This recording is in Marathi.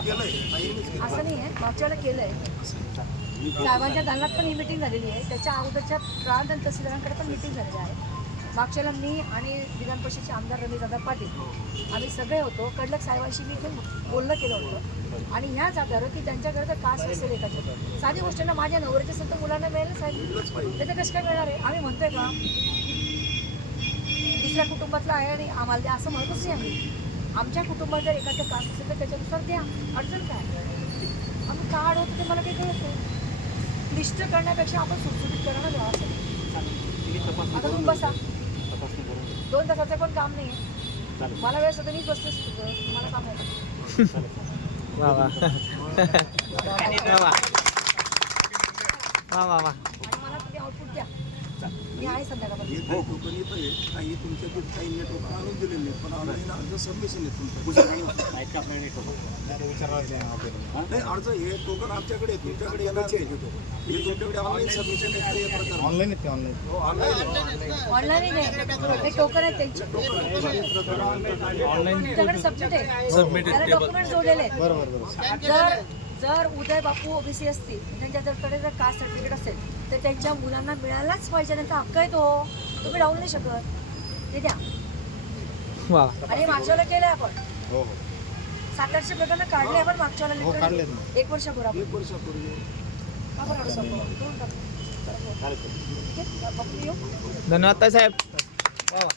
आपण. असं नाही आहे, मागच्या वेळेला केलं आहे. साहेबांच्या दालनात पण ही मिटिंग झालेली आहे. त्याच्या अगोदरच्या प्रांत आणि तहसीलदारांकडे पण मिटिंग झालेली आहे. मागच्या वेळेला मी आणि विधान परिषदेचे आमदार रमेशदादा पाटील आम्ही सगळे होतो. कडलक साहेबांशी मी इथून बोलणं केलं होतं आणि ह्याच आधार की त्यांच्याकडे तर कास्ट असेल एखाद्या साधी गोष्ट ना, माझ्या नवऱ्याच्या संत मुलांना मिळेल साहेब, त्याचं कसं काय मिळणार आहे? आम्ही म्हणतोय का दुसऱ्या कुटुंबातला आहे आणि आम्हाला द्या असं म्हणतच नाही आम्ही. आमच्या कुटुंबात जर एखादं कास्ट असेल तर त्याच्यानुसार द्या, अडचण काय. आम्ही का अडवतो ते मला काही कळत नाही. क्लिष्ट करण्यापेक्षा आपण सुटसुटीत करायला द्यावा असं. आता तुम्ही बसा, 2 तासाचं पण काम नाही आहे. मला वेळ असं मीच बसतेच तुझं, मला काम आहे. वा वा वा वा वा. आणि मला तुम्ही आउटपुट द्या, मी आहे संध्याकाळपर्यंत. काही तुमच्याकडे काही नेटवर्क आणून दिलेले पण ऑनलाईन अर्ज सबमिशन आहे तुमचं. नाही अर्ज हे टोकन आमच्याकडे तुमच्याकडे येणार नाही. हे तुमच्याकडे ऑनलाईन सबमिशन आहे. ऑनलाईन येते ऑनलाईन ऑनलाईन नाही, हे टोकन आहे त्यांची. तुमच्याकडे सबमिट आहे, त्याला डॉक्युमेंट जोडलेले आहेत. बरोबर. जर उदय बापू ओबीसी असतील, त्यांच्याकडे जर कास्ट सर्टिफिकेट असेल तर त्यांच्या मुलांना मिळायलाच पाहिजे. त्यांचा हक्क आहे तो, तुम्ही डावू नाही शकत. ते द्या. वा. आणि मागच्या वेळेला केलंय आपण. हो 700 प्रकरणं काढले आपण मागच्या हो वेळेला. काढलेत ना. 1 वर्षापूर्वी. 1 वर्षापूर्वी आपण काढू शकतो. धन्यवाद ताई साहेब. वा वा.